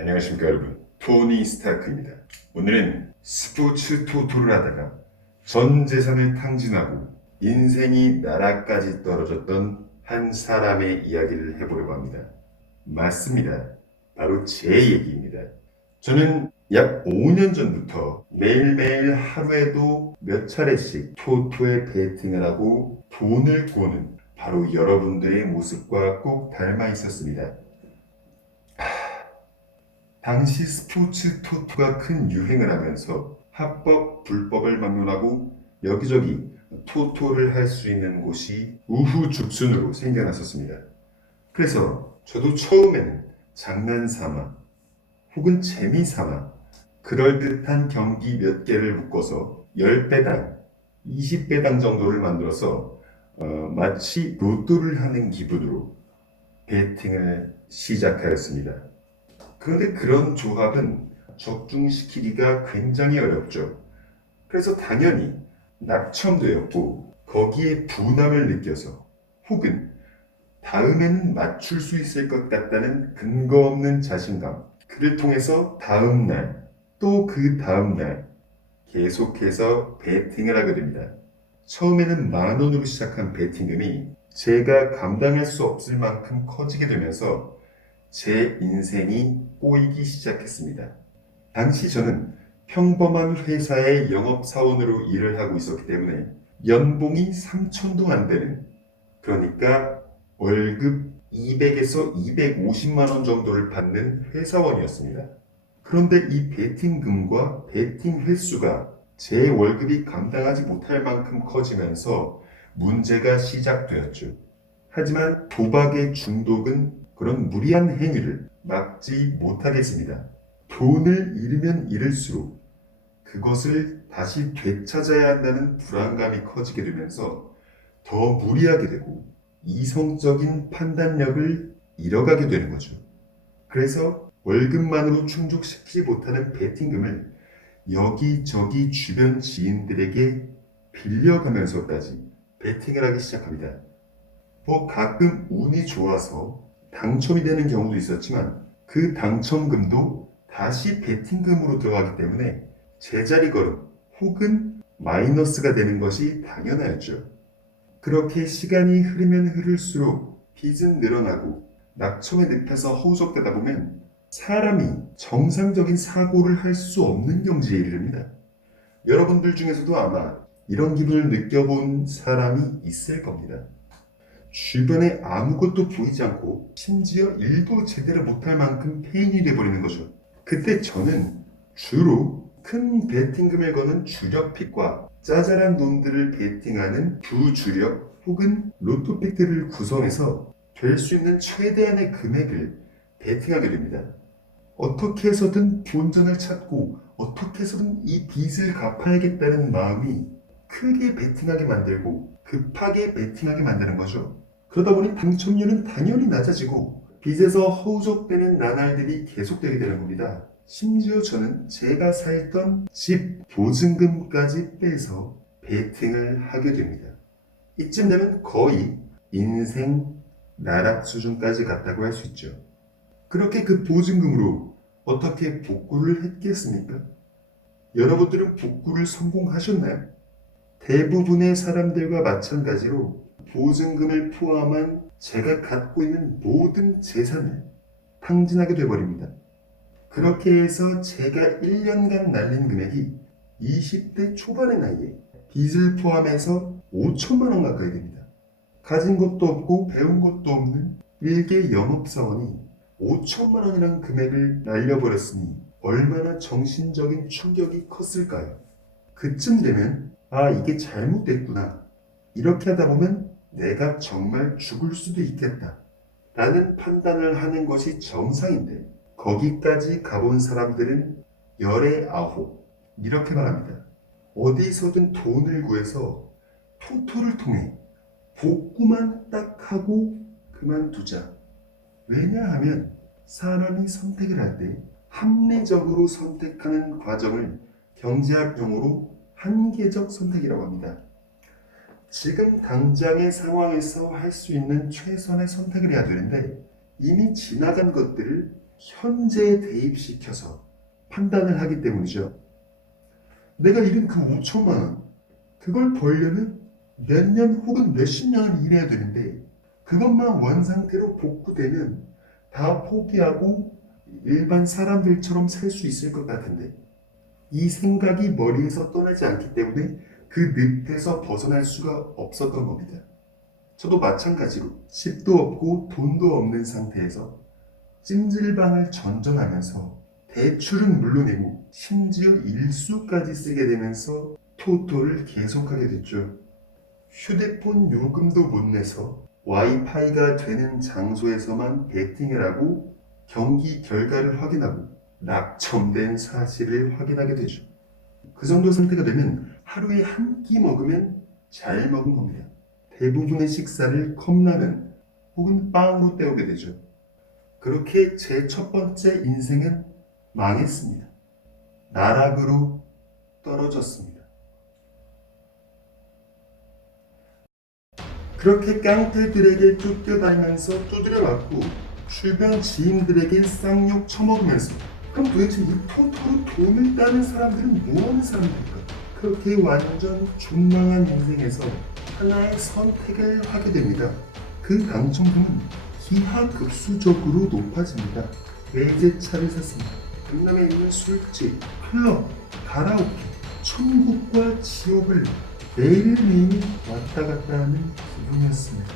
안녕하십니까 여러분, 토니 스타크입니다. 오늘은 스포츠 토토를 하다가 전 재산을 탕진하고 인생이 나락까지 떨어졌던 한 사람의 이야기를 해보려고 합니다. 맞습니다. 바로 제 얘기입니다. 저는 약 5년 전부터 매일매일 하루에도 몇 차례씩 토토에 베팅을 하고 돈을 꼬는 바로 여러분들의 모습과 꼭 닮아 있었습니다. 당시 스포츠 토토가 큰 유행을 하면서 합법, 불법을 막론하고 여기저기 토토를 할 수 있는 곳이 우후죽순으로 생겨났었습니다. 그래서 저도 처음에는 장난삼아 혹은 재미삼아 그럴듯한 경기 몇 개를 묶어서 10배당, 20배당 정도를 만들어서 마치 로또를 하는 기분으로 베팅을 시작하였습니다. 그런데 그런 조합은 적중시키기가 굉장히 어렵죠. 그래서 당연히 낙첨되었고 거기에 분함을 느껴서 혹은 다음에는 맞출 수 있을 것 같다는 근거 없는 자신감, 그를 통해서 다음날 또 그 다음날 계속해서 베팅을 하게 됩니다. 처음에는 10,000원으로 시작한 베팅금이 제가 감당할 수 없을 만큼 커지게 되면서 제 인생이 꼬이기 시작했습니다. 당시 저는 평범한 회사의 영업사원으로 일을 하고 있었기 때문에 연봉이 3천도 안 되는, 그러니까 월급 200에서 250만 원 정도를 받는 회사원이었습니다. 그런데 이 베팅금과 베팅 횟수가 제 월급이 감당하지 못할 만큼 커지면서 문제가 시작되었죠. 하지만 도박의 중독은 그런 무리한 행위를 막지 못하겠습니다. 돈을 잃으면 잃을수록 그것을 다시 되찾아야 한다는 불안감이 커지게 되면서 더 무리하게 되고 이성적인 판단력을 잃어가게 되는 거죠. 그래서 월급만으로 충족시키지 못하는 베팅금을 여기저기 주변 지인들에게 빌려가면서까지 베팅을 하기 시작합니다. 가끔 운이 좋아서 당첨이 되는 경우도 있었지만 그 당첨금도 다시 베팅금으로 들어가기 때문에 제자리 걸음 혹은 마이너스가 되는 것이 당연하였죠. 그렇게 시간이 흐르면 흐를수록 빚은 늘어나고 낙첨의 늪에서 허우적대다 보면 사람이 정상적인 사고를 할 수 없는 경지에 이릅니다. 여러분들 중에서도 아마 이런 기분을 느껴본 사람이 있을 겁니다. 주변에 아무것도 보이지 않고 심지어 일도 제대로 못할 만큼 페인이 돼버리는 거죠. 그때 저는 주로 큰 베팅금을 거는 주력픽과 짜잘한 돈들을 베팅하는 부주력 혹은 로또픽들을 구성해서 될 수 있는 최대한의 금액을 베팅하게 됩니다. 어떻게 해서든 본전을 찾고 어떻게 해서든 이 빚을 갚아야겠다는 마음이 크게 베팅하게 만들고 급하게 베팅하게 만드는 거죠. 그러다 보니 당첨률은 당연히 낮아지고 빚에서 허우적대는 나날들이 계속되게 되는 겁니다. 심지어 저는 제가 살던 집 보증금까지 빼서 베팅을 하게 됩니다. 이쯤 되면 거의 인생 나락 수준까지 갔다고 할 수 있죠. 그렇게 그 보증금으로 어떻게 복구를 했겠습니까? 여러분들은 복구를 성공하셨나요? 대부분의 사람들과 마찬가지로 보증금을 포함한 제가 갖고 있는 모든 재산을 탕진하게 되어버립니다. 그렇게 해서 제가 1년간 날린 금액이 20대 초반의 나이에 빚을 포함해서 5천만 원 가까이 됩니다. 가진 것도 없고 배운 것도 없는 일개 영업사원이 5천만 원이라는 금액을 날려버렸으니 얼마나 정신적인 충격이 컸을까요? 그쯤 되면 이게 잘못됐구나. 이렇게 하다 보면 내가 정말 죽을 수도 있겠다. 라는 판단을 하는 것이 정상인데 거기까지 가본 사람들은 열의 9 이렇게 말합니다. 어디서든 돈을 구해서 토토를 통해 복구만 딱 하고 그만두자. 왜냐하면 사람이 선택을 할 때 합리적으로 선택하는 과정을 경제학 용어로 한계적 선택이라고 합니다. 지금 당장의 상황에서 할 수 있는 최선의 선택을 해야 되는데 이미 지나간 것들을 현재에 대입시켜서 판단을 하기 때문이죠. 내가 잃은 그 5천만 원, 그걸 벌려면 몇 년 혹은 몇십 년을 일해야 되는데 그것만 원상태로 복구되면 다 포기하고 일반 사람들처럼 살 수 있을 것 같은데 이 생각이 머리에서 떠나지 않기 때문에 그 늪에서 벗어날 수가 없었던 겁니다. 저도 마찬가지로 집도 없고 돈도 없는 상태에서 찜질방을 전전하면서 대출은 물론이고 심지어 일수까지 쓰게 되면서 토토를 계속하게 됐죠. 휴대폰 요금도 못 내서 와이파이가 되는 장소에서만 베팅을 하고 경기 결과를 확인하고 낙첨된 사실을 확인하게 되죠. 그 정도 상태가 되면 하루에 한 끼 먹으면 잘 먹은 겁니다. 대부분의 식사를 컵라면 혹은 빵으로 때우게 되죠. 그렇게 제 첫 번째 인생은 망했습니다. 나락으로 떨어졌습니다. 그렇게 깡패들에게 쫓겨다니면서 두드려 맞고 주변 지인들에게 쌍욕 처먹으면서 그럼 도대체 이 토토로 돈을 따는 사람들은 뭐하는 사람들일까? 그렇게 완전 존망한 인생에서 하나의 선택을 하게 됩니다. 그 당첨금은 기하급수적으로 높아집니다. 외제차를 샀습니다. 강남에 있는 술집, 클럽, 가라오케, 천국과 지옥을 매일매일 왔다 갔다 하는 기분이었습니다.